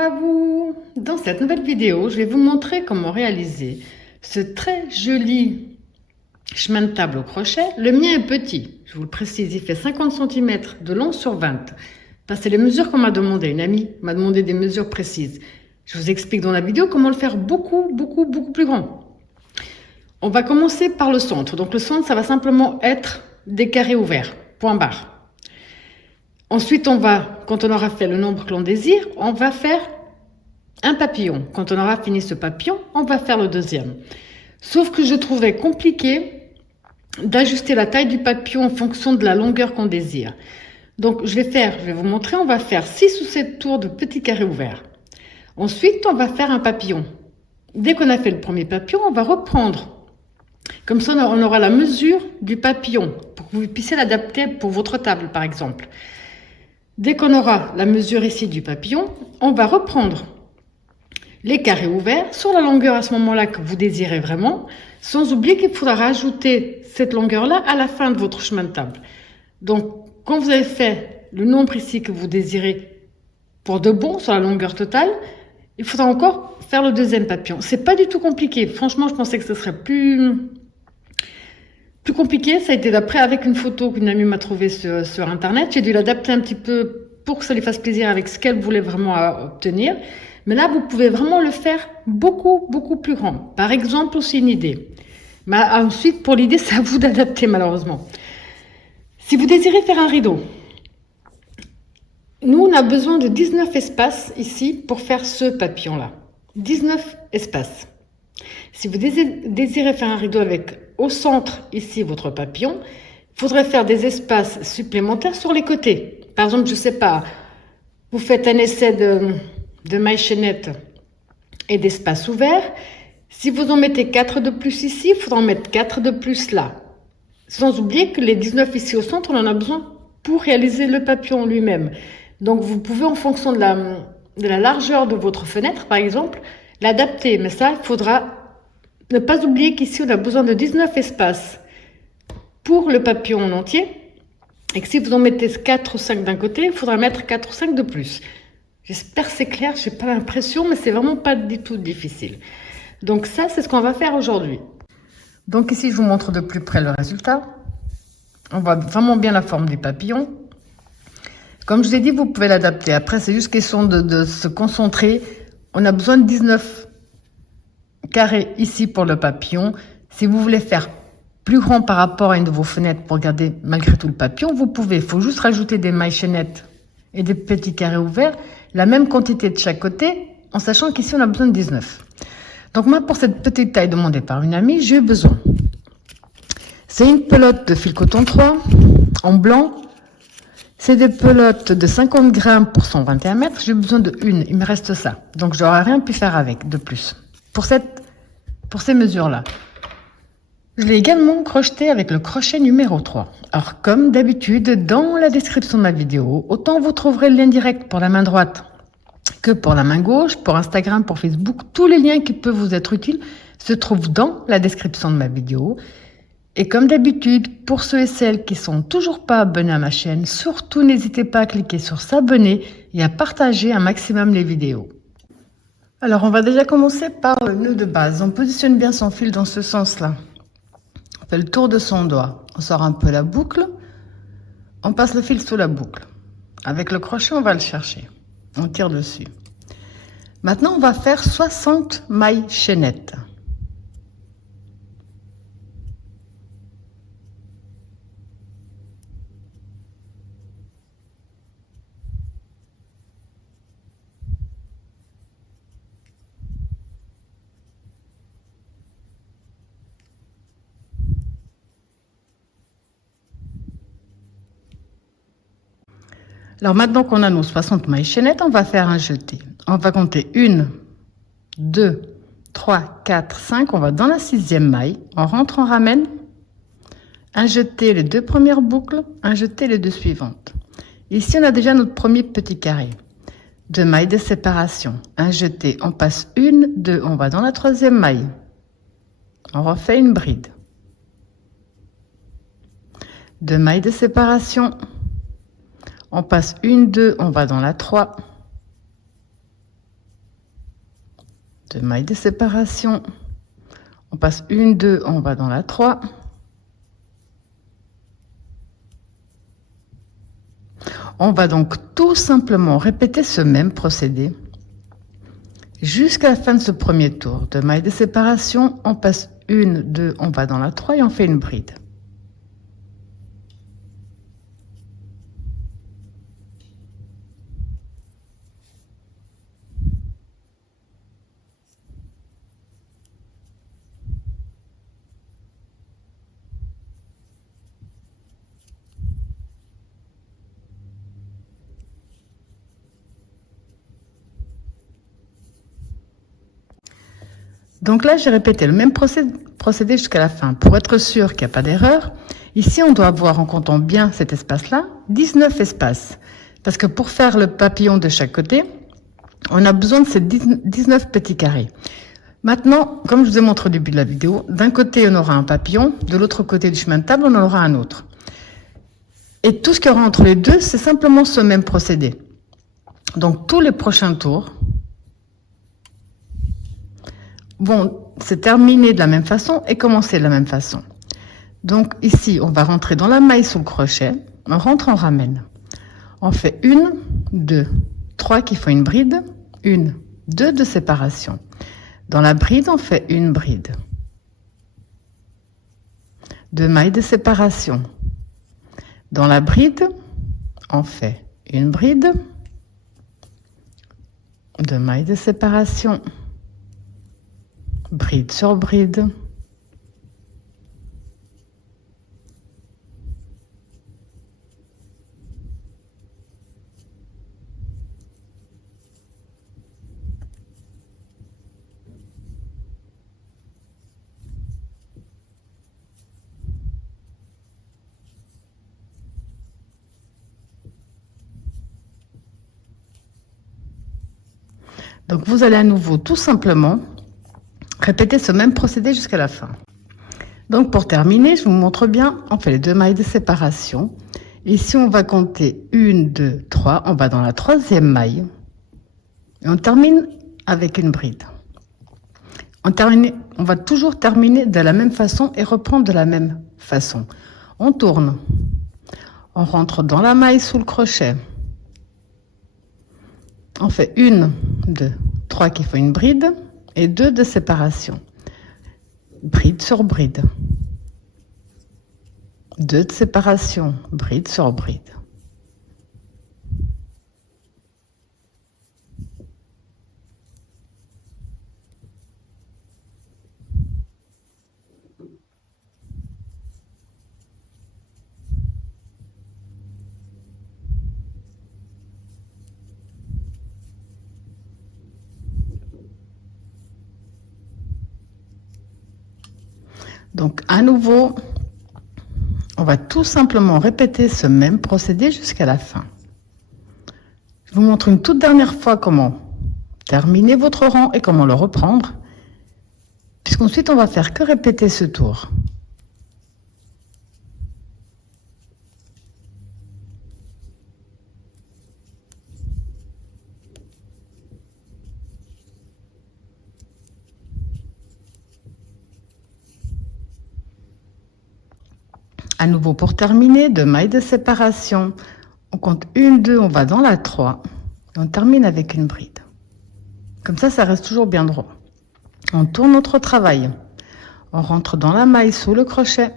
Bonjour à vous. Dans cette nouvelle vidéo, je vais vous montrer comment réaliser ce très joli chemin de table au crochet. Le mien est petit, je vous le précise, il fait 50 cm de long sur 20. C'est les mesures qu'on m'a demandé. Une amie m'a demandé des mesures précises. Je vous explique dans la vidéo comment le faire beaucoup plus grand. On va commencer par le centre. Donc le centre, ça va simplement être des carrés ouverts, point barre. Ensuite, quand on aura fait le nombre que l'on désire, on va faire un papillon. Quand on aura fini ce papillon, on va faire le deuxième. Sauf que je trouvais compliqué d'ajuster la taille du papillon en fonction de la longueur qu'on désire. Donc, je vais vous montrer, on va faire 6 ou 7 tours de petits carrés ouverts. Ensuite, on va faire un papillon. Dès qu'on a fait le premier papillon, on va reprendre. Comme ça, on aura la mesure du papillon pour que vous puissiez l'adapter pour votre table, par exemple. Dès qu'on aura la mesure ici du papillon, on va reprendre les carrés ouverts sur la longueur à ce moment-là que vous désirez vraiment, sans oublier qu'il faudra rajouter cette longueur-là à la fin de votre chemin de table. Donc, quand vous avez fait le nombre ici que vous désirez pour de bon sur la longueur totale, il faudra encore faire le deuxième papillon. C'est pas du tout compliqué. Franchement, je pensais que ce serait plus compliqué. Ça a été d'après avec une photo qu'une amie m'a trouvée sur internet. J'ai dû l'adapter un petit peu pour que ça lui fasse plaisir avec ce qu'elle voulait vraiment obtenir. Mais là, vous pouvez vraiment le faire beaucoup plus grand. Par exemple, aussi une idée. Mais ensuite, pour l'idée, c'est à vous d'adapter malheureusement. Si vous désirez faire un rideau, nous, on a besoin de 19 espaces ici pour faire ce papillon-là. 19 espaces. Si vous désirez faire un rideau avec au centre ici votre papillon, il faudrait faire des espaces supplémentaires sur les côtés. Par exemple, je sais pas, vous faites un essai de maille chaînette et d'espace ouvert. Si vous en mettez 4 de plus ici, il faudra en mettre 4 de plus là. Sans oublier que les 19 ici au centre, on en a besoin pour réaliser le papillon lui-même. Donc, vous pouvez, en fonction de la largeur de votre fenêtre, par exemple, l'adapter. Mais ça, il faudra ne pas oublier qu'ici, on a besoin de 19 espaces pour le papillon en entier. Et que si vous en mettez 4 ou 5 d'un côté, il faudra mettre 4 ou 5 de plus. J'espère que c'est clair, je n'ai pas l'impression, mais c'est vraiment pas du tout difficile. Donc ça, c'est ce qu'on va faire aujourd'hui. Donc ici, je vous montre de plus près le résultat. On voit vraiment bien la forme du papillon. Comme je vous ai dit, vous pouvez l'adapter. Après, c'est juste question de se concentrer. On a besoin de 19 carrés ici pour le papillon. Si vous voulez faire plus grand par rapport à une de vos fenêtres pour garder malgré tout le papillon, vous pouvez. Il faut juste rajouter des mailles chaînettes et des petits carrés ouverts, la même quantité de chaque côté, en sachant qu'ici on a besoin de 19. Donc moi, pour cette petite taille demandée par une amie, j'ai besoin. C'est une pelote de fil coton 3 en blanc. C'est des pelotes de 50 grammes pour 121 mètres. J'ai besoin de une. Il me reste ça. Donc j'aurais rien pu faire avec de plus. Pour ces mesures-là. Je l'ai également crocheté avec le crochet numéro 3. Alors, comme d'habitude, dans la description de ma vidéo, autant vous trouverez le lien direct pour la main droite que pour la main gauche, pour Instagram, pour Facebook. Tous les liens qui peuvent vous être utiles se trouvent dans la description de ma vidéo. Et comme d'habitude, pour ceux et celles qui sont toujours pas abonnés à ma chaîne, surtout n'hésitez pas à cliquer sur s'abonner et à partager un maximum les vidéos. Alors, on va déjà commencer par le nœud de base. On positionne bien son fil dans ce sens-là. On fait le tour de son doigt. On sort un peu la boucle. On passe le fil sous la boucle. Avec le crochet, on va le chercher. On tire dessus. Maintenant, on va faire 60 mailles chaînettes. Alors maintenant qu'on a nos 60 mailles chaînettes, on va faire un jeté. On va compter 1, 2, 3, 4, 5. On va dans la 6e maille. On rentre, on ramène. Un jeté les 2 premières boucles, un jeté les 2 suivantes. Ici, on a déjà notre premier petit carré. 2 mailles de séparation. Un jeté, on passe 1, 2, on va dans la 3e maille. On refait une bride. 2 mailles de séparation. On passe 1, 2, on va dans la 3. 2 mailles de séparation. On passe 1, 2, on va dans la 3. On va donc tout simplement répéter ce même procédé jusqu'à la fin de ce premier tour. 2 mailles de séparation, on passe 1, 2, on va dans la 3 et on fait une bride. Donc là, j'ai répété le même procédé jusqu'à la fin. Pour être sûr qu'il n'y a pas d'erreur, ici, on doit avoir, en comptant bien cet espace-là, 19 espaces. Parce que pour faire le papillon de chaque côté, on a besoin de ces 19 petits carrés. Maintenant, comme je vous ai montré au début de la vidéo, d'un côté, on aura un papillon, de l'autre côté du chemin de table, on en aura un autre. Et tout ce qu'il y aura entre les deux, c'est simplement ce même procédé. Donc, tous les prochains tours vont se terminer de la même façon et commencer de la même façon. Donc ici, on va rentrer dans la maille sous le crochet, on rentre, on ramène. On fait 1, 2, 3 qui font une bride, 1, 2 de séparation. Dans la bride, on fait une bride. 2 mailles de séparation. Dans la bride, on fait une bride, 2 mailles de séparation. Bride sur bride. Donc vous allez à nouveau tout simplement répétez ce même procédé jusqu'à la fin. Donc pour terminer, je vous montre bien, on fait les 2 mailles de séparation. Ici, on va compter 1, 2, 3, on va dans la 3e maille. Et on termine avec une bride. On va toujours terminer de la même façon et reprendre de la même façon. On tourne. On rentre dans la maille sous le crochet. On fait 1, 2, 3 qui font une bride. Et 2 de séparation. Bride sur bride. 2 de séparation. Bride sur bride. Donc, à nouveau, on va tout simplement répéter ce même procédé jusqu'à la fin. Je vous montre une toute dernière fois comment terminer votre rang et comment le reprendre, puisqu'ensuite on va faire que répéter ce tour. À nouveau pour terminer, 2 mailles de séparation. On compte 1, 2, on va dans la 3. Et on termine avec une bride. Comme ça reste toujours bien droit. On tourne notre travail. On rentre dans la maille sous le crochet.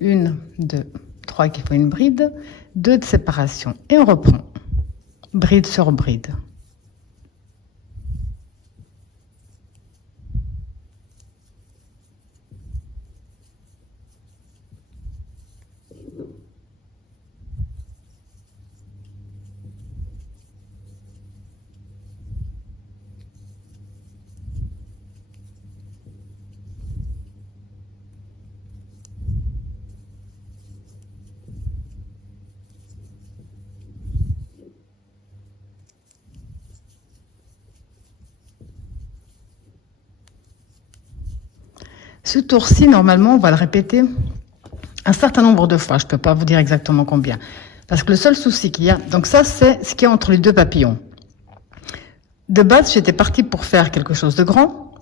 1, 2, 3 qui font une bride. 2 de séparation. Et on reprend. Bride sur bride. Ce tour-ci, normalement, on va le répéter un certain nombre de fois. Je ne peux pas vous dire exactement combien. Parce que le seul souci qu'il y a, donc ça, c'est ce qu'il y a entre les deux papillons. De base, j'étais partie pour faire quelque chose de grand.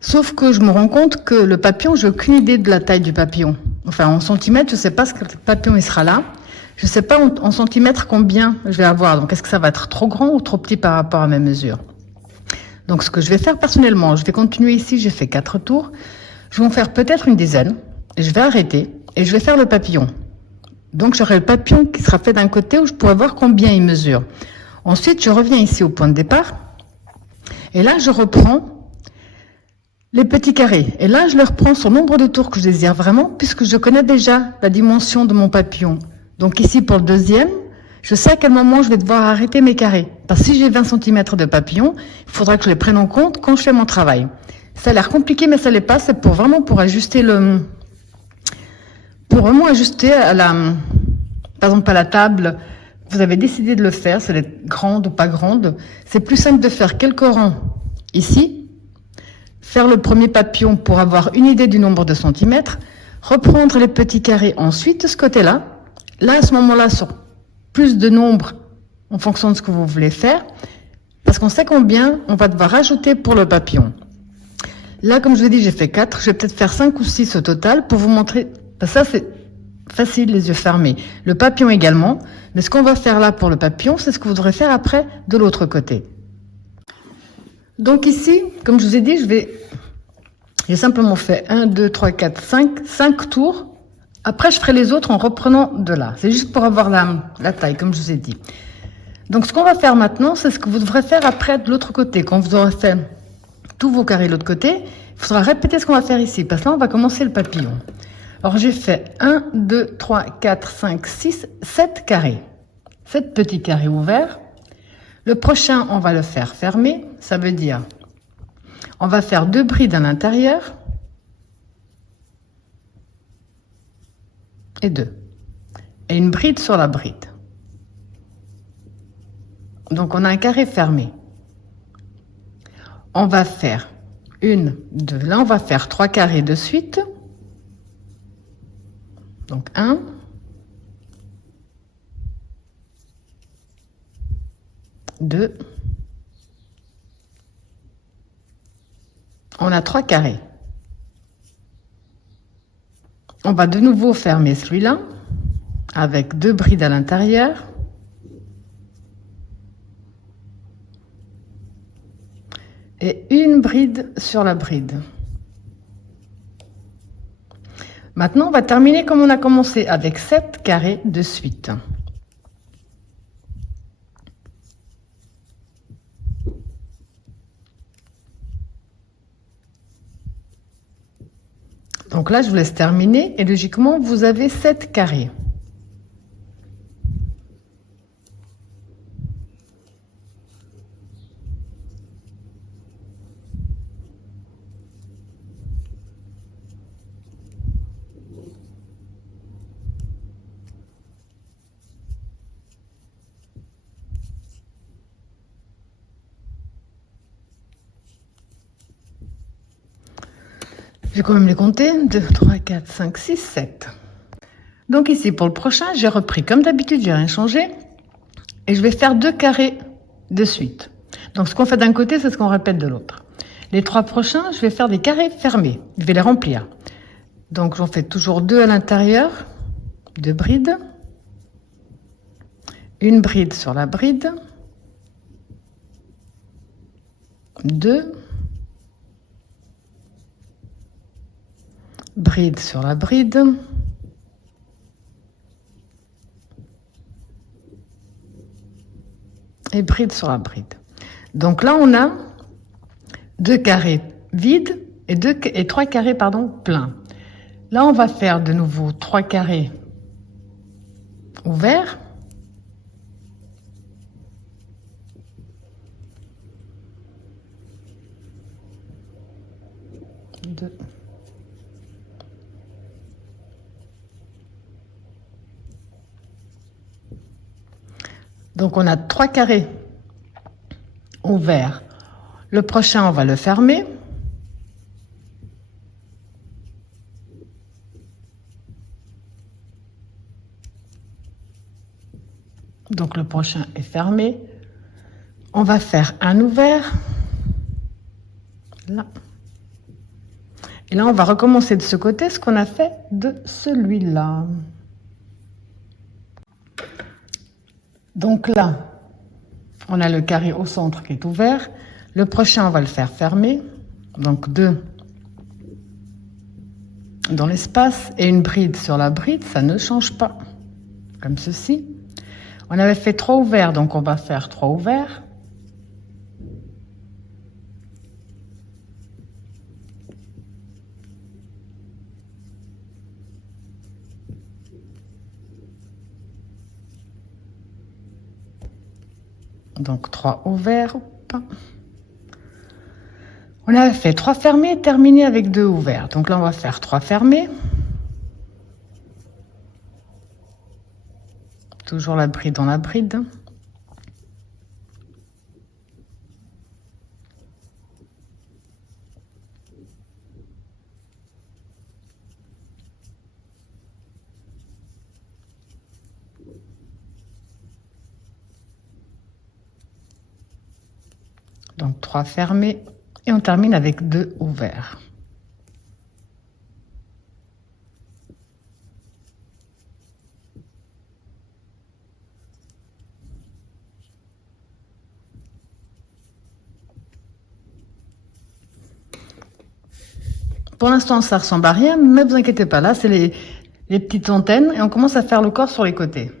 Sauf que je me rends compte que le papillon, j'ai aucune idée de la taille du papillon. Enfin, en centimètres, je sais pas ce que le papillon il sera là. Je sais pas en centimètres combien je vais avoir. Donc, est-ce que ça va être trop grand ou trop petit par rapport à mes mesures? Donc, ce que je vais faire personnellement, je vais continuer ici. J'ai fait 4 tours. Je vais en faire peut-être une dizaine. Et je vais arrêter et je vais faire le papillon. Donc, j'aurai le papillon qui sera fait d'un côté où je pourrai voir combien il mesure. Ensuite, je reviens ici au point de départ. Et là, je reprends les petits carrés. Et là, je les reprends sur le nombre de tours que je désire vraiment, puisque je connais déjà la dimension de mon papillon. Donc ici, pour le deuxième, je sais à quel moment je vais devoir arrêter mes carrés. Parce que si j'ai 20 cm de papillon, il faudra que je les prenne en compte quand je fais mon travail. Ça a l'air compliqué, mais ça l'est pas. C'est vraiment pour ajuster pour vraiment ajuster à par exemple, à la table. Vous avez décidé de le faire, c'est d'être grande ou pas grande. C'est plus simple de faire quelques rangs ici, faire le premier papillon pour avoir une idée du nombre de centimètres, reprendre les petits carrés ensuite de ce côté-là. Là, à ce moment-là, sur plus de nombres en fonction de ce que vous voulez faire, parce qu'on sait combien on va devoir rajouter pour le papillon. Là, comme je vous ai dit, j'ai fait 4, je vais peut-être faire 5 ou 6 au total pour vous montrer. Parce que ça, c'est facile, les yeux fermés. Le papillon également, mais ce qu'on va faire là pour le papillon, c'est ce que vous devrez faire après de l'autre côté. Donc ici, comme je vous ai dit, j'ai simplement fait 1, 2, 3, 4, 5 tours. Après, je ferai les autres en reprenant de là. C'est juste pour avoir la taille, comme je vous ai dit. Donc, ce qu'on va faire maintenant, c'est ce que vous devrez faire après de l'autre côté. Quand vous aurez fait tous vos carrés de l'autre côté, il faudra répéter ce qu'on va faire ici. Parce que là, on va commencer le papillon. Alors, j'ai fait 1, 2, 3, 4, 5, 6, 7 carrés. 7 petits carrés ouverts. Le prochain, on va le faire fermé. Ça veut dire, on va faire 2 brides à l'intérieur. Et 2. Et une bride sur la bride. Donc, on a un carré fermé. On va faire 1, 2. Là, on va faire 3 carrés de suite. Donc, 1. 2. On a 3 carrés. On va de nouveau fermer celui-là avec 2 brides à l'intérieur. Et une bride sur la bride. Maintenant, on va terminer comme on a commencé avec 7 carrés de suite. Donc là, je vous laisse terminer et logiquement, vous avez 7 carrés. Je vais quand même les compter. 2, 3, 4, 5, 6, 7. Donc ici, pour le prochain, j'ai repris comme d'habitude, j'ai rien changé. Et je vais faire 2 carrés de suite. Donc ce qu'on fait d'un côté, c'est ce qu'on répète de l'autre. Les 3 prochains, je vais faire des carrés fermés. Je vais les remplir. Donc j'en fais toujours 2 à l'intérieur. 2 brides. Une bride sur la bride. 2. Bride sur la bride. Et bride sur la bride. Donc là, on a 2 carrés vides et 3 carrés pleins. Là, on va faire de nouveau 3 carrés ouverts. Deux. Donc, on a 3 carrés ouverts. Le prochain, on va le fermer. Donc, le prochain est fermé. On va faire un ouvert. Là. Et là, on va recommencer de ce côté ce qu'on a fait de celui-là. Donc là, on a le carré au centre qui est ouvert. Le prochain, on va le faire fermer. Donc 2 dans l'espace et une bride sur la bride, ça ne change pas. Comme ceci. On avait fait 3 ouverts, donc on va faire 3 ouverts. Donc 3 ouverts. On avait fait 3 fermés, terminé avec 2 ouverts. Donc là, on va faire 3 fermés. Toujours la bride dans la bride. Donc 3 fermés et on termine avec 2 ouverts. Pour l'instant, ça ressemble à rien, mais vous inquiétez pas, là, c'est les petites antennes et on commence à faire le corps sur les côtés.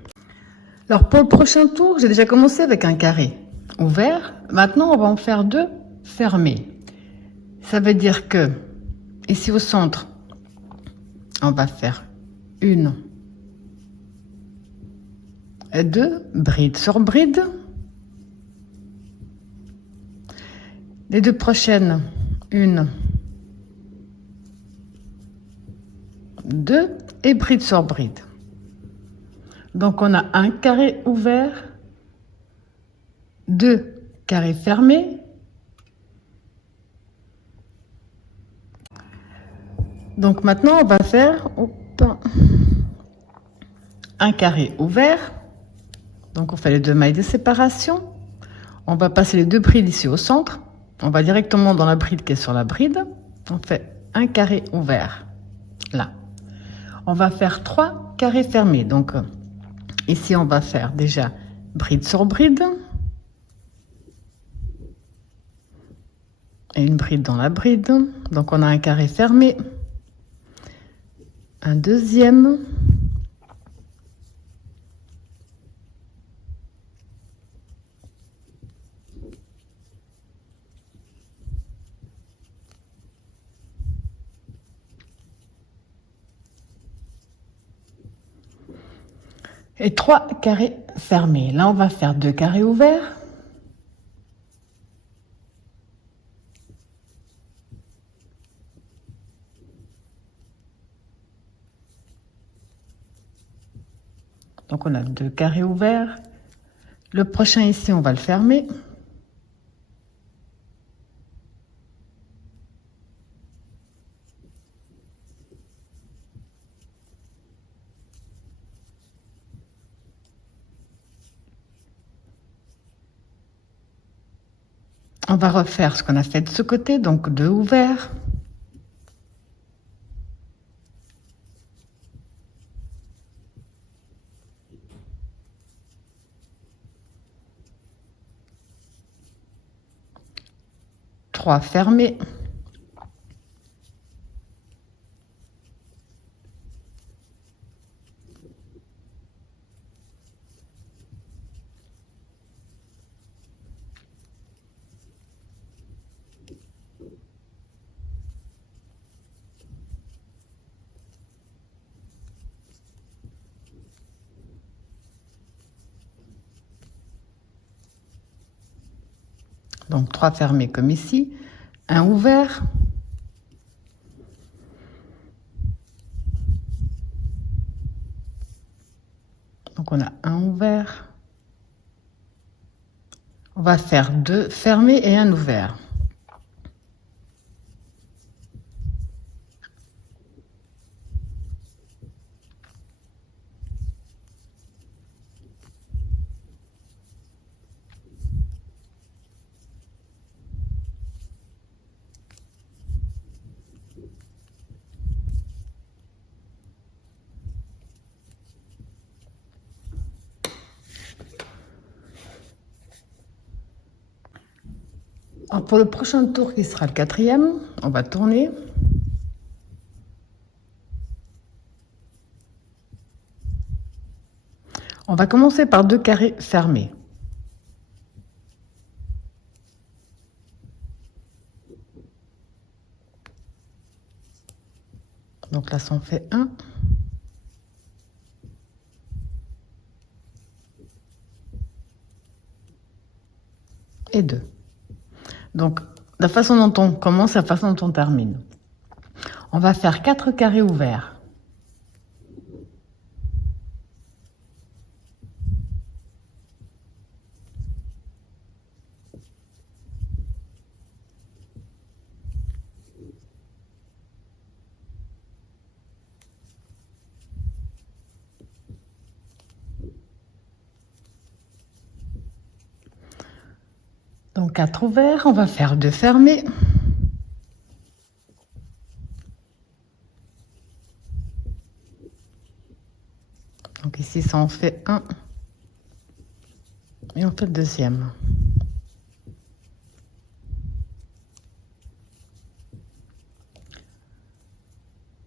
Alors, pour le prochain tour, j'ai déjà commencé avec un carré ouvert. Maintenant, on va en faire 2 fermés. Ça veut dire que, ici au centre, on va faire 1 et 2 brides sur bride. Les 2 prochaines, 1, 2 et bride sur bride. Donc on a un carré ouvert, 2 carrés fermés, donc maintenant on va faire un carré ouvert, donc on fait les 2 mailles de séparation, on va passer les 2 brides ici au centre, on va directement dans la bride qui est sur la bride, on fait un carré ouvert, là. On va faire 3 carrés fermés. Donc, ici, on va faire déjà bride sur bride. Et une bride dans la bride. Donc, on a un carré fermé. Un deuxième. Et 3 carrés fermés. Là, on va faire 2 carrés ouverts. Donc, on a 2 carrés ouverts. Le prochain ici, on va le fermer. On va refaire ce qu'on a fait de ce côté, donc 2 ouverts. Trois fermés. Donc 3 fermés comme ici, un ouvert. Donc on a un ouvert. On va faire 2 fermés et un ouvert. Alors pour le prochain tour qui sera le 4e, on va tourner. On va commencer par 2 carrés fermés. Donc là, ça en fait 1. Et 2. Donc, la façon dont on commence, la façon dont on termine. On va faire 4 carrés ouverts. Donc 4 ouverts, on va faire 2 fermés. Donc ici, ça en fait 1. Et on fait le deuxième.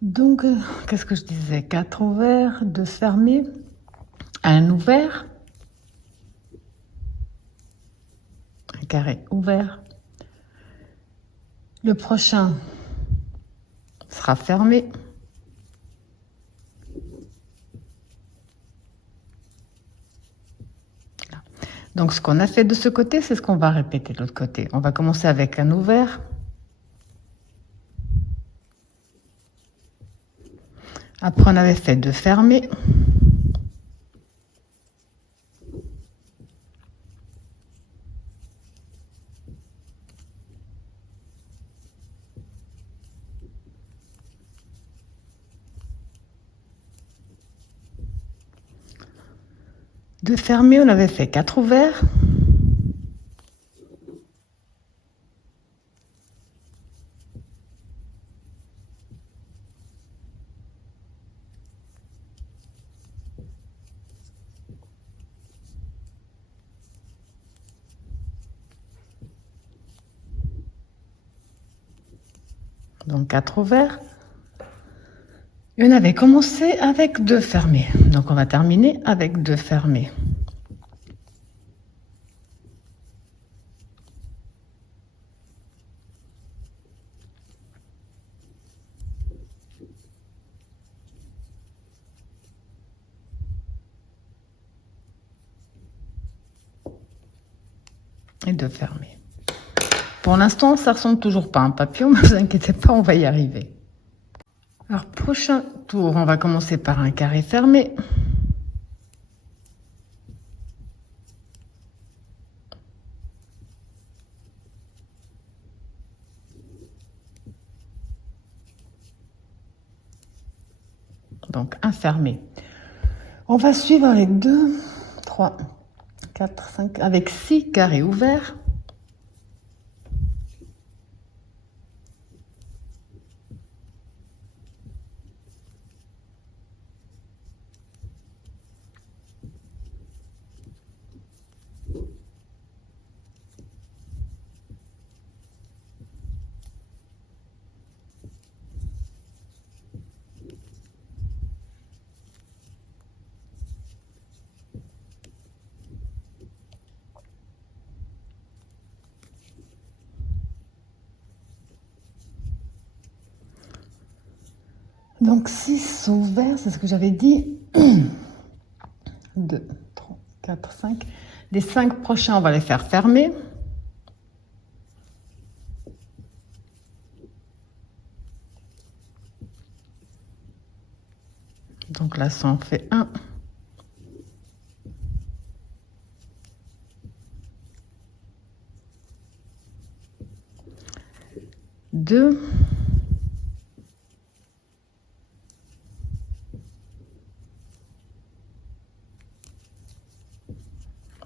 Donc, qu'est-ce que je disais? 4 ouverts, 2 fermés, 1 ouvert, un carré ouvert. Le prochain sera fermé. Donc, ce qu'on a fait de ce côté, c'est ce qu'on va répéter de l'autre côté. On va commencer avec un ouvert. Après, on avait fait 2 fermés. Deux fermés, on avait fait 4 ouverts. Donc 4 ouverts. Et on avait commencé avec 2 fermés. Donc on va terminer avec 2 fermés. Et 2 fermés. Pour l'instant, ça ressemble toujours pas à un papillon, mais ne vous inquiétez pas, on va y arriver. Alors, prochain tour, on va commencer par un carré fermé. Donc, un fermé. On va suivre avec 2, 3, 4, 5, avec 6 carrés ouverts. Donc 6 ouverts, c'est ce que j'avais dit. 2, 3, 4, 5. Les 5 prochains, on va les faire fermer. Donc là, ça en fait 1. 2.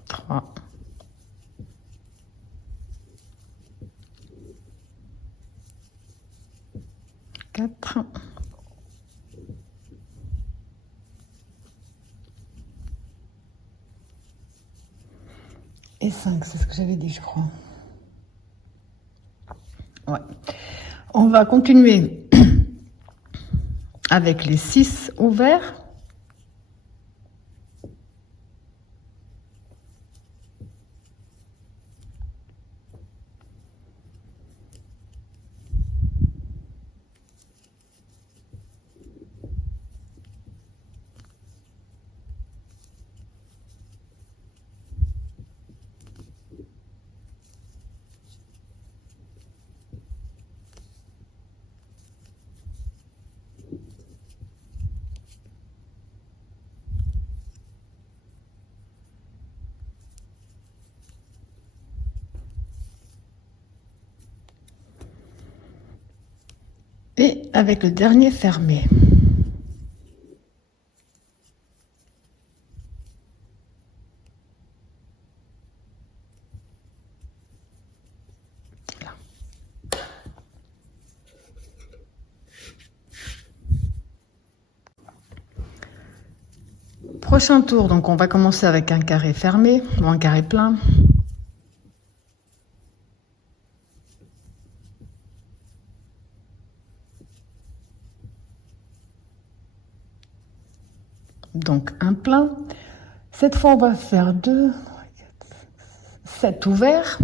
3. 4. Et 5, c'est ce que j'avais dit, je crois. Ouais. On va continuer avec les 6 ouverts. Et avec le dernier fermé. Là. Prochain tour, donc on va commencer avec un carré fermé ou un carré plein. Donc un plein. Cette fois, on va faire 2, 7 ouverts.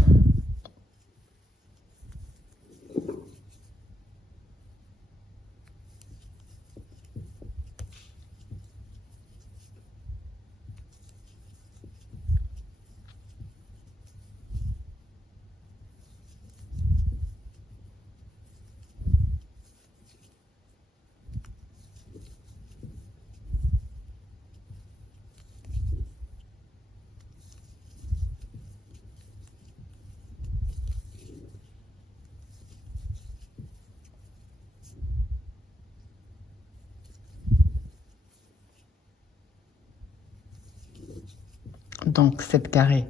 Donc 7 carrés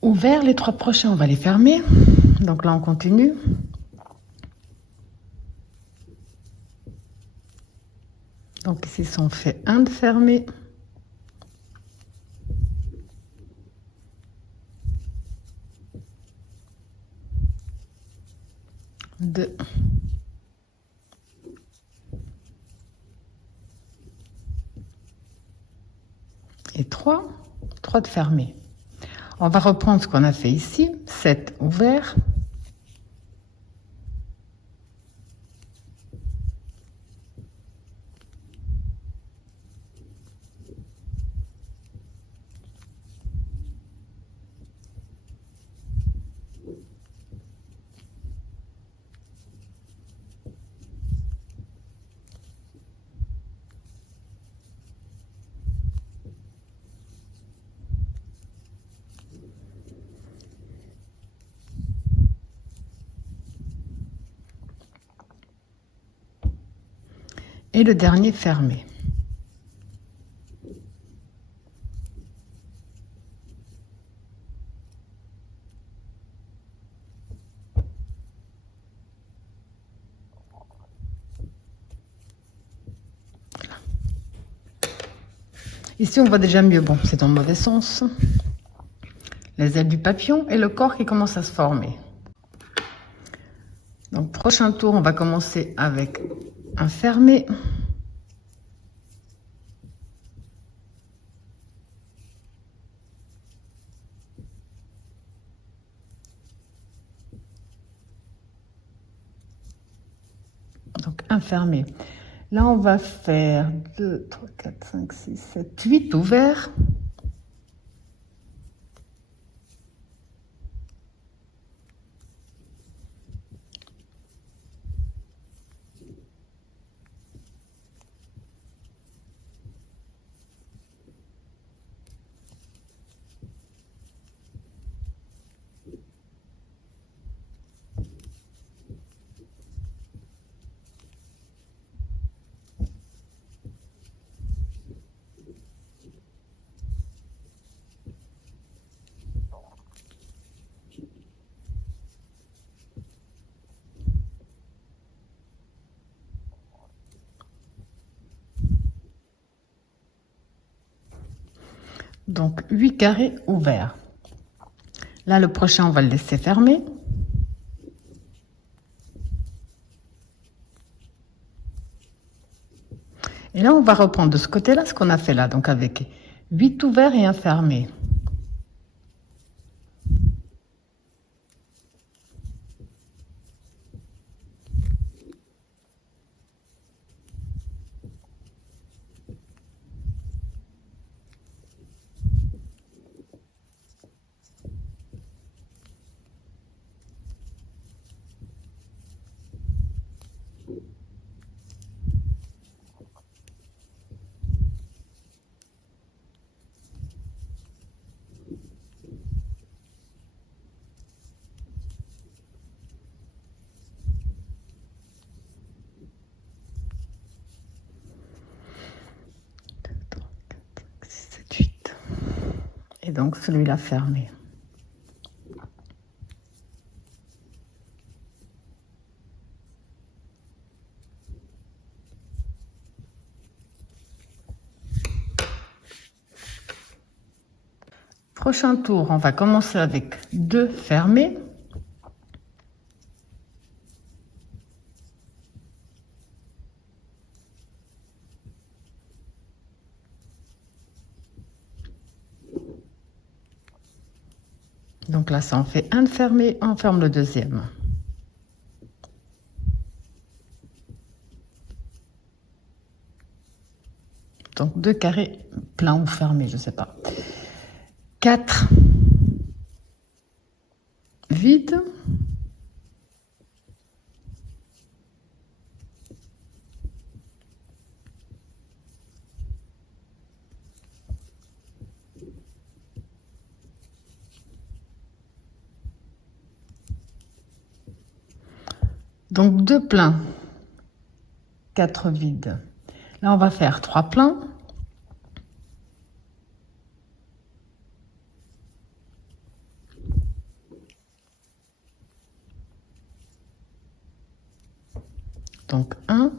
ouverts. Les 3 prochains, on va les fermer. Donc là, on continue. Donc ici, on fait 1 de fermé. 2. Et 3. 3 de fermé. On va reprendre ce qu'on a fait ici. 7 ouverts. Et le dernier fermé. Ici, on voit déjà mieux. Bon, c'est dans le mauvais sens. Les ailes du papillon et le corps qui commence à se former. Donc, prochain tour, on va commencer avec un fermé. Donc, un fermé. Là, on va faire 2, 3, 4, 5, 6, 7, 8 ouverts. Donc 8 carrés ouverts. Là, le prochain, on va le laisser fermer. Et là, on va reprendre de ce côté-là ce qu'on a fait là, donc avec 8 ouverts et un fermé. Et donc celui-là fermé. Prochain tour, on va commencer avec 2 fermés. Donc là, ça en fait un de fermé, on ferme le deuxième. Donc 2 carrés pleins ou fermés, je sais pas. 4 vides. Donc 2 pleins, 4 vides. Là, on va faire 3 pleins. Donc 1,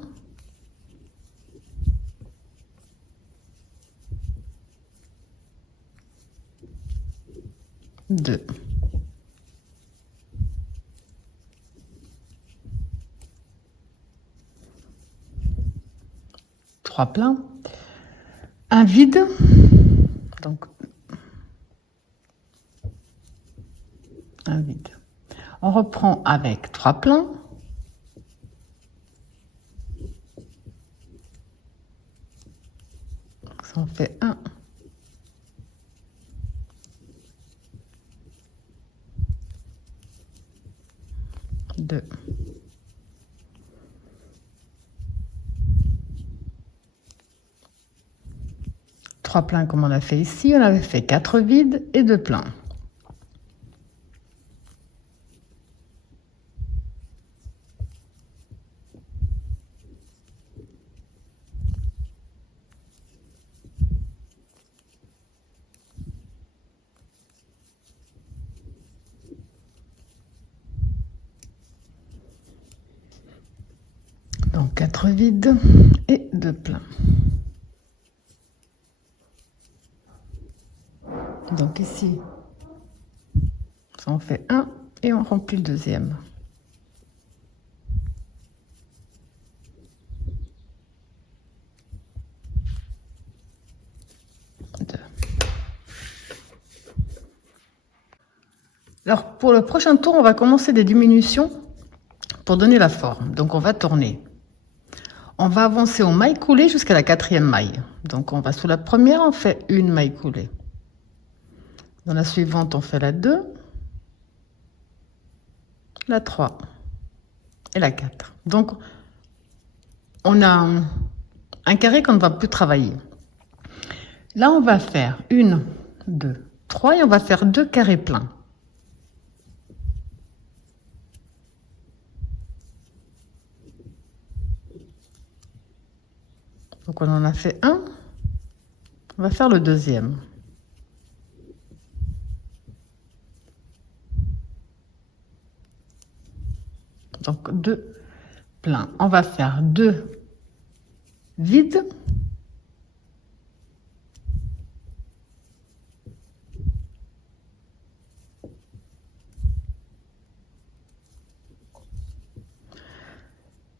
2. 3 pleins, un vide, donc un vide. On reprend avec 3 pleins. Ça en fait 1, 2. 3 pleins comme on a fait ici, on avait fait 4 vides et 2 pleins. Donc 4 vides et 2 pleins. Donc ici, ça en fait 1 et on remplit le deuxième. 2. Alors pour le prochain tour, on va commencer des diminutions pour donner la forme. Donc on va tourner. On va avancer en maille coulée jusqu'à la 4e maille. Donc on va sous la première, on fait une maille coulée. Dans la suivante, on fait la 2, la 3 et la 4. Donc, on a un carré qu'on ne va plus travailler. Là, on va faire 1, 2, 3 et on va faire 2 carrés pleins. Donc, on en a fait un. On va faire le deuxième. Donc 2 pleins. On va faire 2 vides.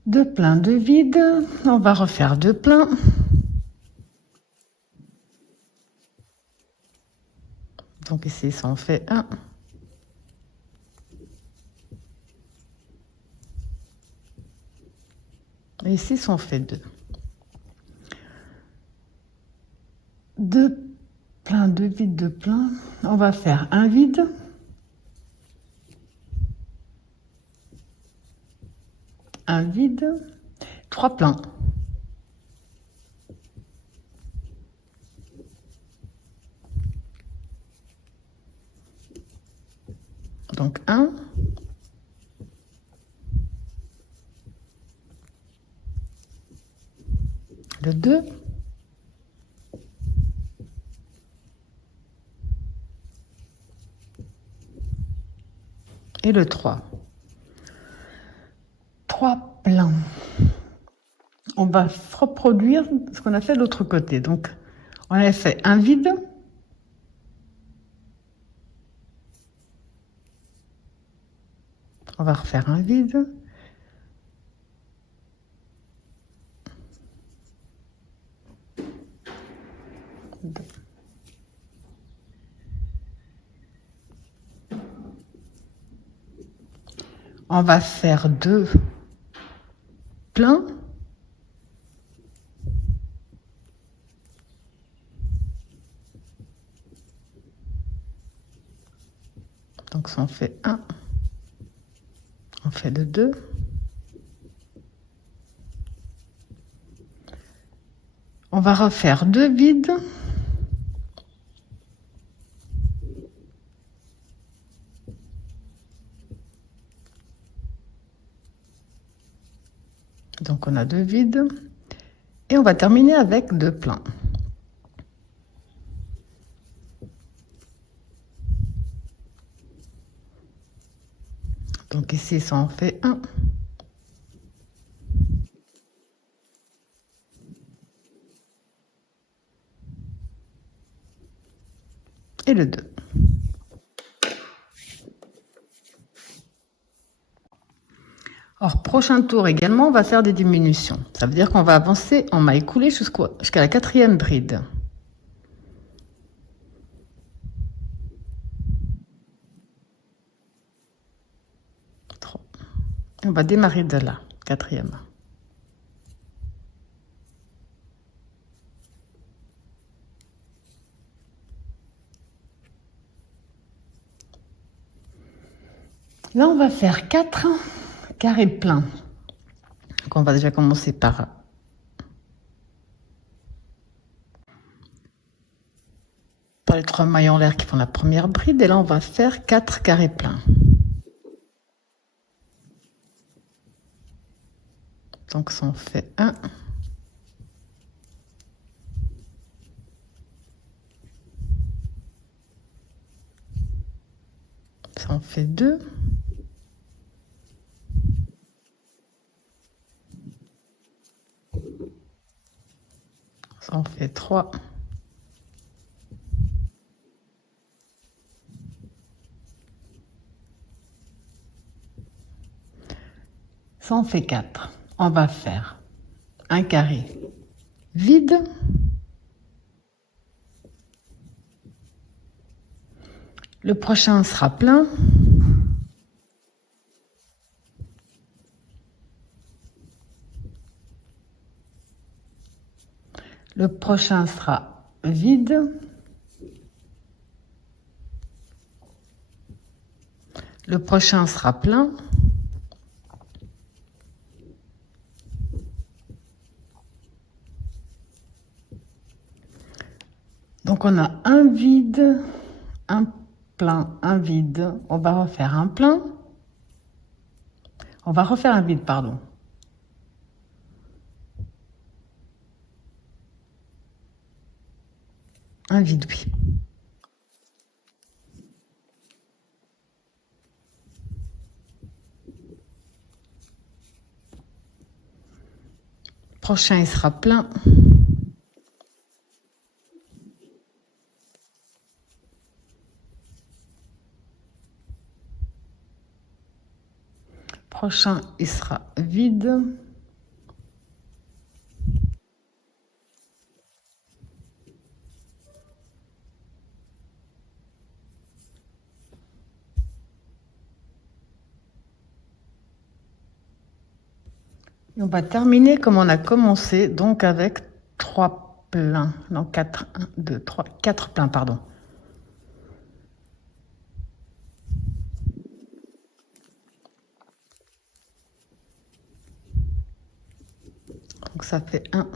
Deux pleins, deux vides. On va refaire 2 pleins. Donc ici, ça en fait 1. Et ici, ça en fait 2. 2 pleins, 2 vides, 2 pleins. On va faire un vide. Un vide. 3 pleins. Donc 1. Le 2. Et le 3. 3 pleins. On va reproduire ce qu'on a fait de l'autre côté. Donc, on a fait un vide. On va refaire un vide. On va faire 2 pleins. Donc ça en fait 1. On fait le 2. On va refaire 2 vides. Donc on a 2 vides. Et on va terminer avec 2 pleins. Donc ici, ça en fait 1. Et le 2. Alors, prochain tour également, on va faire des diminutions. Ça veut dire qu'on va avancer en maille coulée jusqu'à la 4e bride. On va démarrer de là, 4e. Là, on va faire 4 carrés pleins. Donc, on va déjà commencer par les 3 mailles en l'air qui font la première bride. Et là, on va faire 4 carrés pleins. Donc, ça en fait 1. Ça en fait 2. Ça en fait 3. Ça en fait 4. On va faire un carré vide. Le prochain sera plein. Le prochain sera vide. Le prochain sera plein. Donc on a un vide, un plein, un vide. On va refaire un plein. On va refaire un vide, pardon. Un vide, oui. Prochain, il sera plein. Prochain, il sera vide. On va terminer comme on a commencé, donc avec 3 pleins. Non, 4, 1, 2, 3, 4 pleins, pardon. Donc ça fait 1,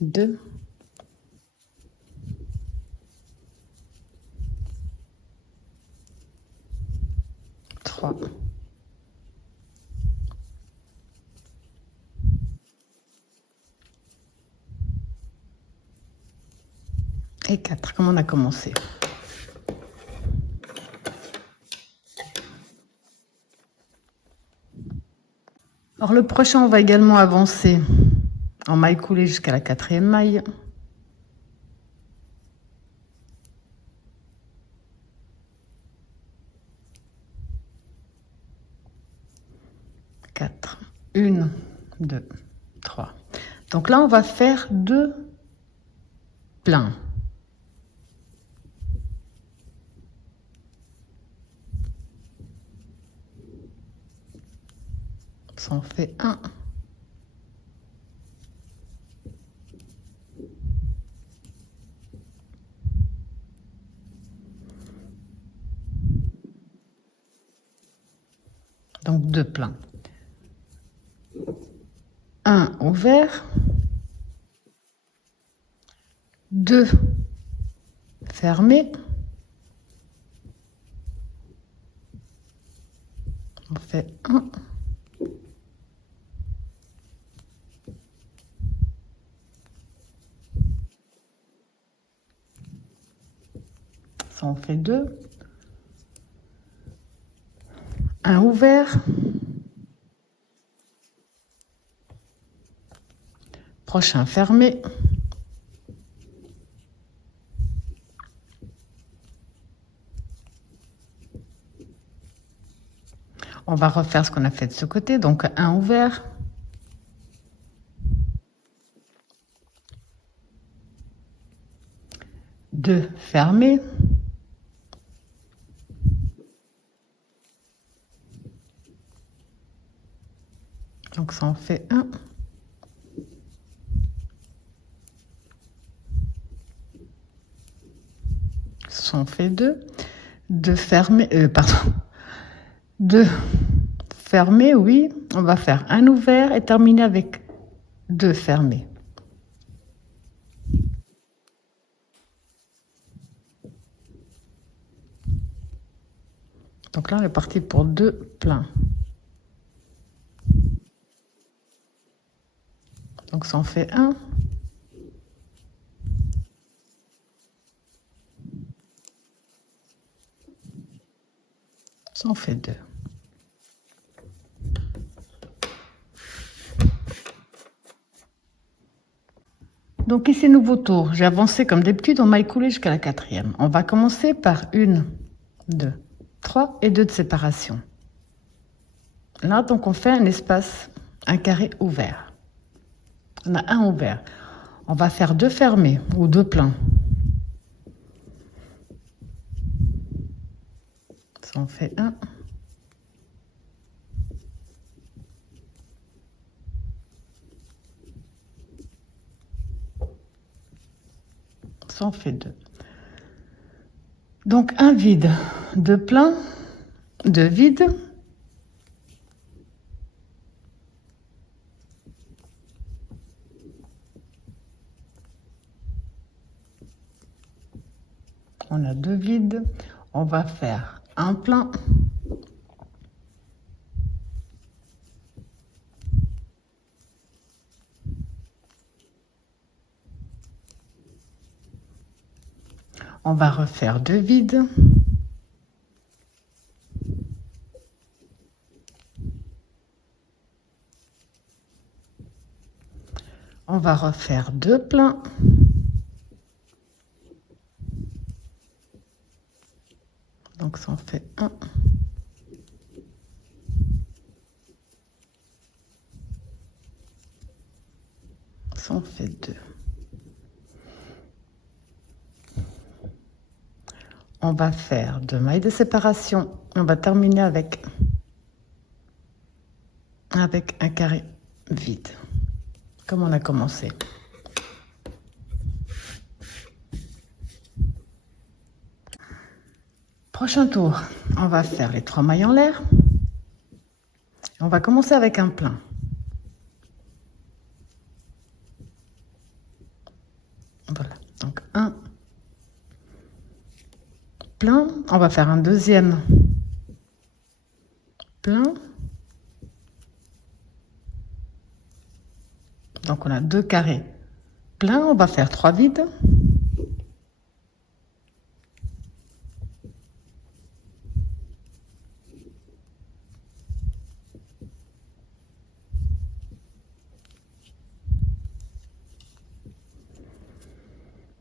2, 3, et 4, comme on a commencé. Alors le prochain, on va également avancer en maille coulée jusqu'à la 4e maille. Quatre. 1, 2, 3. Donc là, on va faire 2 pleins. Ça en fait 1. Donc 2 pleins. 1 ouvert. 2 fermés. On fait 1. Ça en fait 2. 1 ouvert. Prochain fermé. On va refaire ce qu'on a fait de ce côté. Donc 1 ouvert. 2 fermés. Donc ça en fait 1. Ça en fait 2. 2 fermés. Pardon. 2 fermés, oui. On va faire 1 ouvert et terminer avec 2 fermés. Donc là, on est parti pour 2 pleins. Donc ça en fait 1. Ça en fait 2. Donc ici, nouveau tour. J'ai avancé comme d'habitude en maille coulée jusqu'à la 4e. On va commencer par 1, 2, 3 et 2 de séparation. Là, donc on fait un espace, un carré ouvert. On a un ouvert. On va faire 2 fermés ou 2 pleins. Ça en fait 1. Ça en fait 2. Donc un vide, 2 pleins, 2 vides. On a 2 vides. On va faire un plein. On va refaire 2 vides. On va refaire 2 pleins. Donc ça en fait 1. Ça en fait 2. on va faire 2 mailles de séparation. On va terminer avec un carré vide, comme on a commencé. Prochain tour, on va faire les 3 mailles en l'air. On va commencer avec un plein. Voilà, donc un plein. On va faire un deuxième plein. Donc on a 2 carrés pleins. On va faire 3 vides.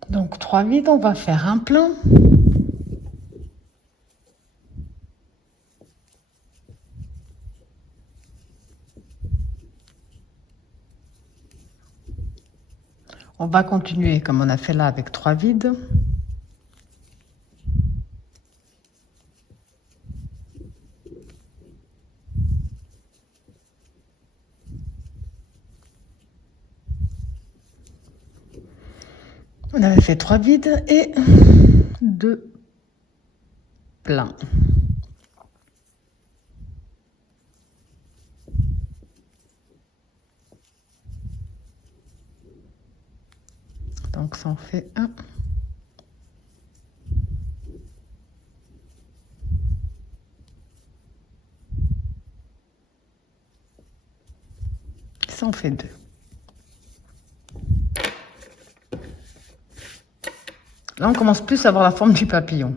Donc 3 vides, on va faire un plein. On va continuer comme on a fait là avec 3 vides. On avait fait 3 vides et 2 pleins. Donc ça en fait un. Ça en fait 2. Là, on commence plus à avoir la forme du papillon.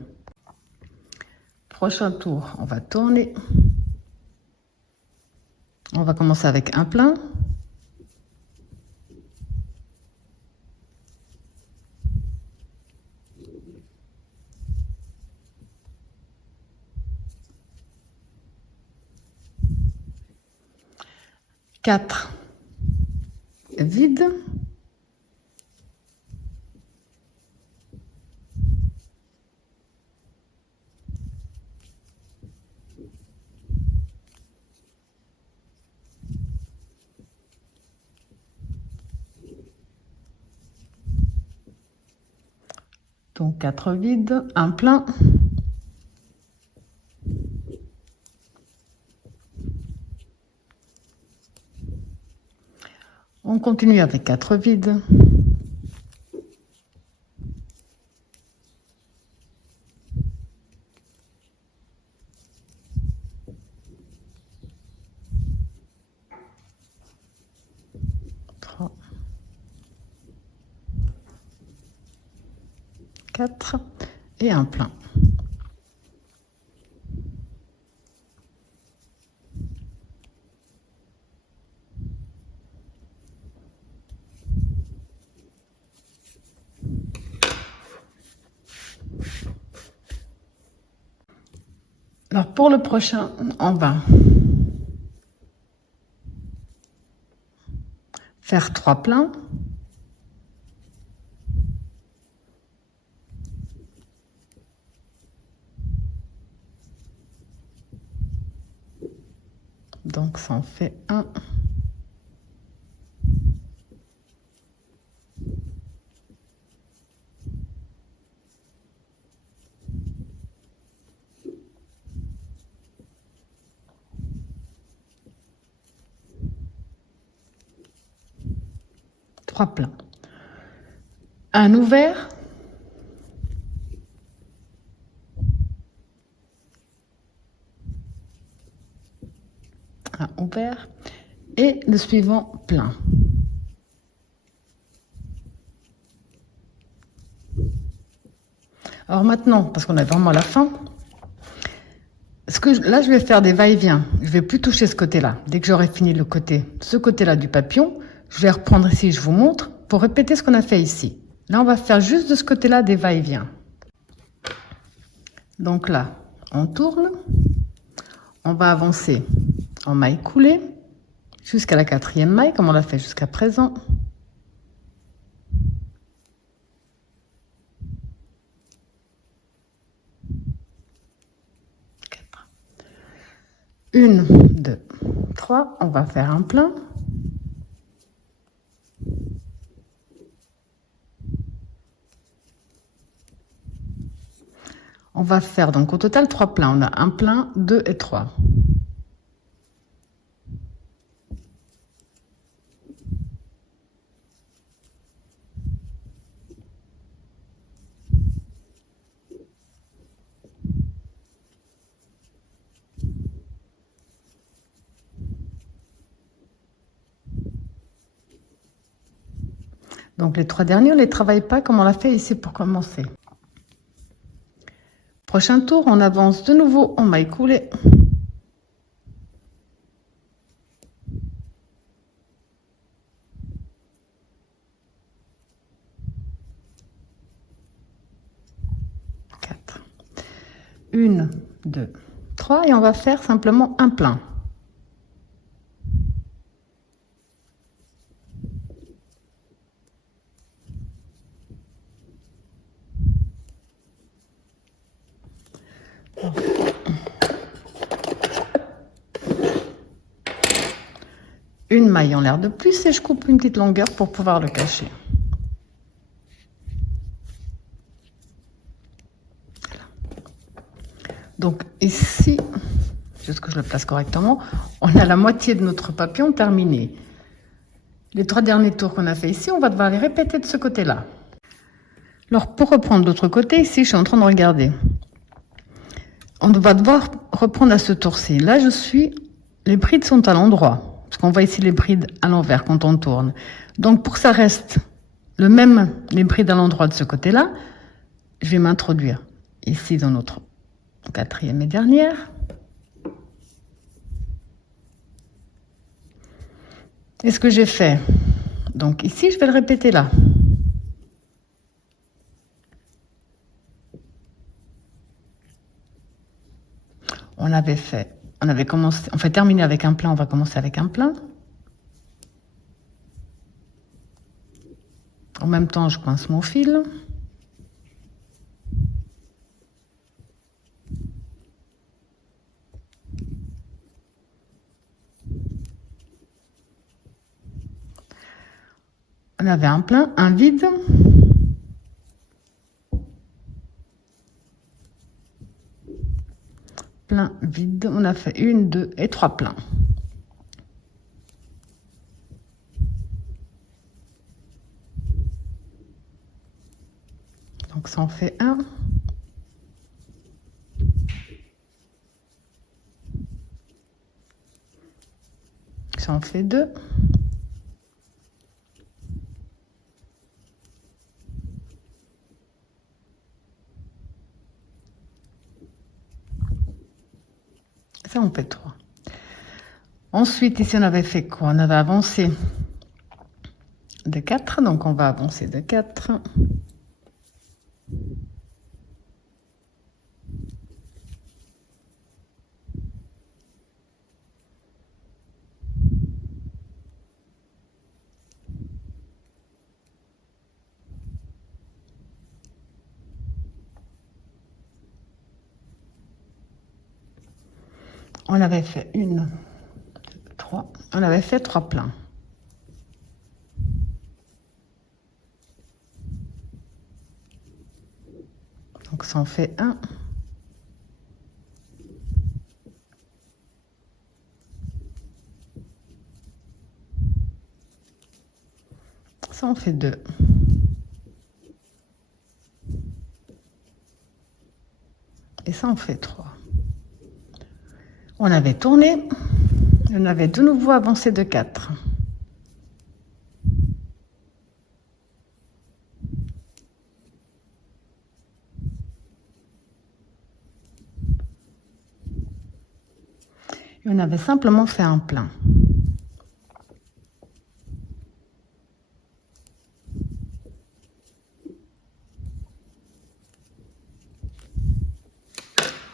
Prochain tour, on va tourner. On va commencer avec un plein. Quatre vides. Donc 4 vides, un plein. On continue avec 4 vides. Trois, 4 et un plein. Alors pour le prochain, on va faire 3 pleins. Donc ça en fait un. Trois pleins. Un ouvert. Un ouvert. Et le suivant plein. Alors maintenant, parce qu'on est vraiment à la fin, là je vais faire des va-et-vient. Je vais plus toucher ce côté-là. Dès que j'aurai fini ce côté-là du papillon, je vais reprendre ici, je vous montre, pour répéter ce qu'on a fait ici. Là, on va faire juste de ce côté-là des va-et-vient. Donc là, on tourne. On va avancer en maille coulée jusqu'à la 4e maille, comme on l'a fait jusqu'à présent. 1, 2, 3. On va faire un plein. On va faire donc au total 3 pleins. On a un plein, 2 et 3. Donc les 3 derniers, on ne les travaille pas comme on l'a fait ici pour commencer. Prochain tour, on avance de nouveau en maille coulée. Quatre. 1, 2, 3 et on va faire simplement un plein. Une maille en l'air de plus et je coupe une petite longueur pour pouvoir le cacher. Voilà. Donc ici, juste que je le place correctement, on a la moitié de notre papillon terminé. Les 3 derniers tours qu'on a fait ici, on va devoir les répéter de ce côté-là. Alors pour reprendre de l'autre côté, ici je suis en train de regarder. On va devoir reprendre à ce tour-ci. Là les brides sont à l'endroit. Parce qu'on voit ici les brides à l'envers quand on tourne. Donc pour que ça reste les brides à l'endroit de ce côté-là, je vais m'introduire ici dans notre 4e et dernière. Et ce que j'ai fait, donc ici je vais le répéter là. On avait commencé, on fait terminer avec un plein, on va commencer avec un plein. En même temps, je coince mon fil. On avait un plein, un vide. Plein, vide. On a fait 1, 2 et 3 pleins. Donc ça en fait 1. Ça en fait 2. Ça on fait 3. Ensuite, ici on avait fait quoi? On avait avancé de 4, donc on va avancer de 4. On avait fait 1, 2, 3. On avait fait 3 pleins. Donc ça en fait 1. Ça en fait 2. Et ça en fait 3. On avait tourné, on avait de nouveau avancé de 4. Et on avait simplement fait un plein.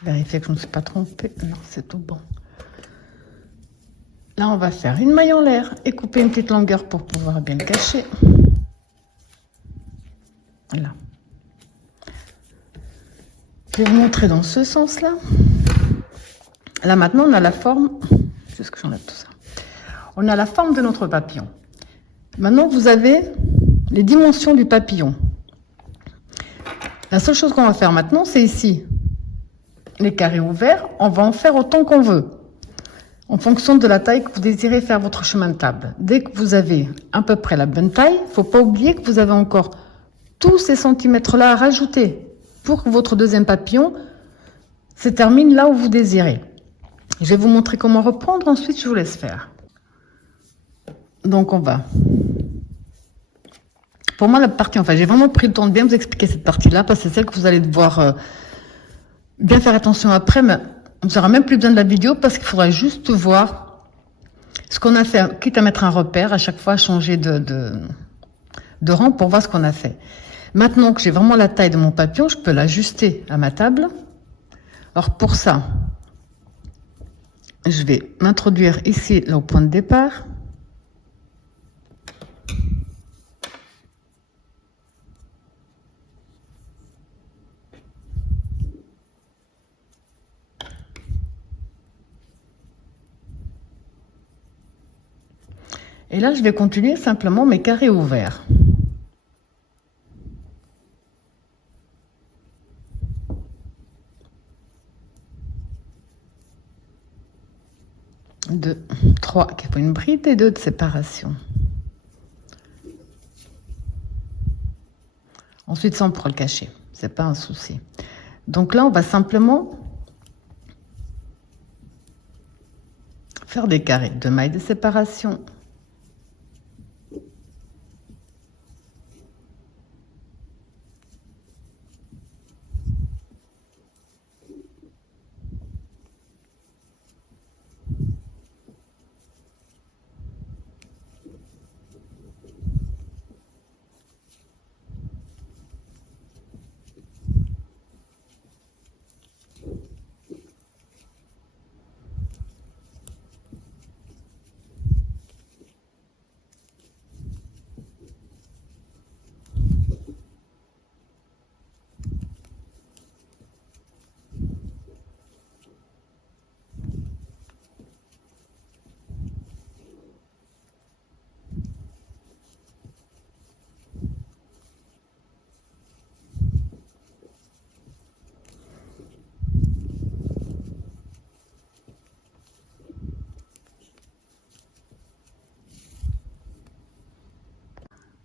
Vérifier que je ne me suis pas trompée. Non, c'est tout bon. Là, on va faire une maille en l'air et couper une petite longueur pour pouvoir bien le cacher. Voilà. Je vais vous montrer dans ce sens-là. Là maintenant, on a la forme, juste que j'enlève tout ça. On a la forme de notre papillon. Maintenant, vous avez les dimensions du papillon. La seule chose qu'on va faire maintenant, c'est ici, les carrés ouverts. On va en faire autant qu'on veut, en fonction de la taille que vous désirez faire votre chemin de table. Dès que vous avez à peu près la bonne taille, il ne faut pas oublier que vous avez encore tous ces centimètres-là à rajouter pour que votre deuxième papillon se termine là où vous désirez. Je vais vous montrer comment reprendre, ensuite je vous laisse faire. Donc on va... Pour moi, la partie, enfin, j'ai vraiment pris le temps de bien vous expliquer cette partie-là, parce que c'est celle que vous allez devoir bien faire attention après, mais on n'aura même plus besoin de la vidéo, parce qu'il faudra juste voir ce qu'on a fait, quitte à mettre un repère, à chaque fois changer de rang pour voir ce qu'on a fait. Maintenant que j'ai vraiment la taille de mon papillon, je peux l'ajuster à ma table. Alors pour ça, je vais m'introduire ici, là, au point de départ. Et là, je vais continuer simplement mes carrés ouverts. Deux, trois qui font une bride et 2 de séparation. Ensuite, ça, on pourra le cacher. C'est pas un souci. Donc là, on va simplement faire des carrés, 2 mailles de séparation.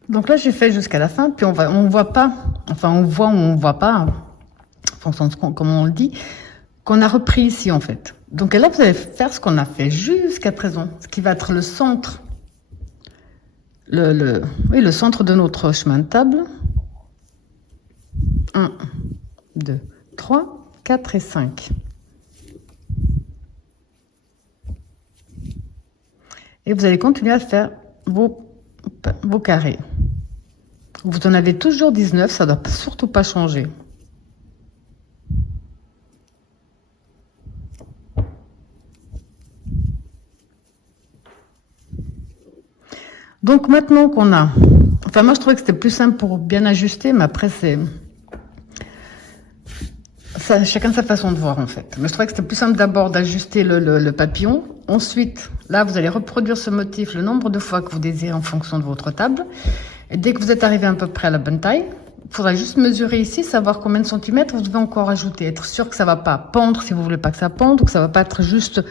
Donc là, j'ai fait jusqu'à la fin, puis on voit pas, enfin on voit ou on voit pas, en fonction de comment on le dit, qu'on a repris ici en fait. Donc là, vous allez faire ce qu'on a fait jusqu'à présent, ce qui va être le centre, le centre de notre chemin de table. 1, 2, 3, 4 et 5. Et vous allez continuer à faire vos carrés. Vous en avez toujours 19, ça ne doit surtout pas changer. Donc maintenant qu'on a... Enfin moi je trouvais que c'était plus simple pour bien ajuster, mais après c'est... Chacun sa façon de voir en fait. Mais je trouvais que c'était plus simple d'abord d'ajuster le papillon. Ensuite, là vous allez reproduire ce motif le nombre de fois que vous désirez en fonction de votre table. Et dès que vous êtes arrivé à peu près à la bonne taille, il faudra juste mesurer ici, savoir combien de centimètres vous devez encore ajouter. Être sûr que ça ne va pas pendre si vous ne voulez pas que ça pende, ou que ça ne va pas être juste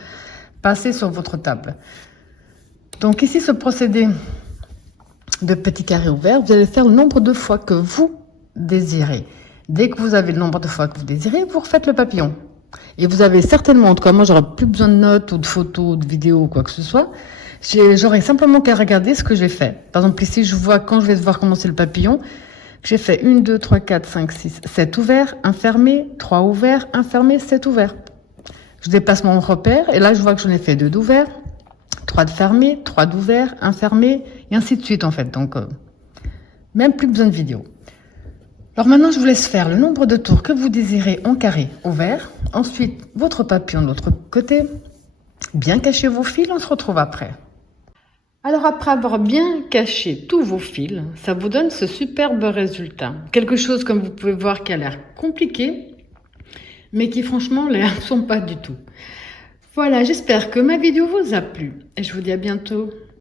passé sur votre table. Donc ici, ce procédé de petits carrés ouverts, vous allez faire le nombre de fois que vous désirez. Dès que vous avez le nombre de fois que vous désirez, vous refaites le papillon. Et vous avez certainement, en tout cas moi, j'aurai plus besoin de notes ou de photos, de vidéos ou quoi que ce soit. J'aurai simplement qu'à regarder ce que j'ai fait. Par exemple, ici, je vois, quand je vais devoir commencer le papillon, j'ai fait 1, 2, 3, 4, 5, 6, 7 ouverts, 1 fermé, 3 ouverts, 1 fermé, 7 ouverts. Je dépasse mon repère, et là, je vois que j'en ai fait 2 d'ouverts, 3 de fermés, 3 d'ouverts, 1 fermé, et ainsi de suite, en fait. Donc, même plus besoin de vidéo. Alors maintenant, je vous laisse faire le nombre de tours que vous désirez en carré ouvert. Ensuite, votre papillon de l'autre côté. Bien cacher vos fils, on se retrouve après. Alors après avoir bien caché tous vos fils, ça vous donne ce superbe résultat. Quelque chose, comme vous pouvez voir, qui a l'air compliqué, mais qui franchement ne sont pas du tout. Voilà, j'espère que ma vidéo vous a plu et je vous dis à bientôt.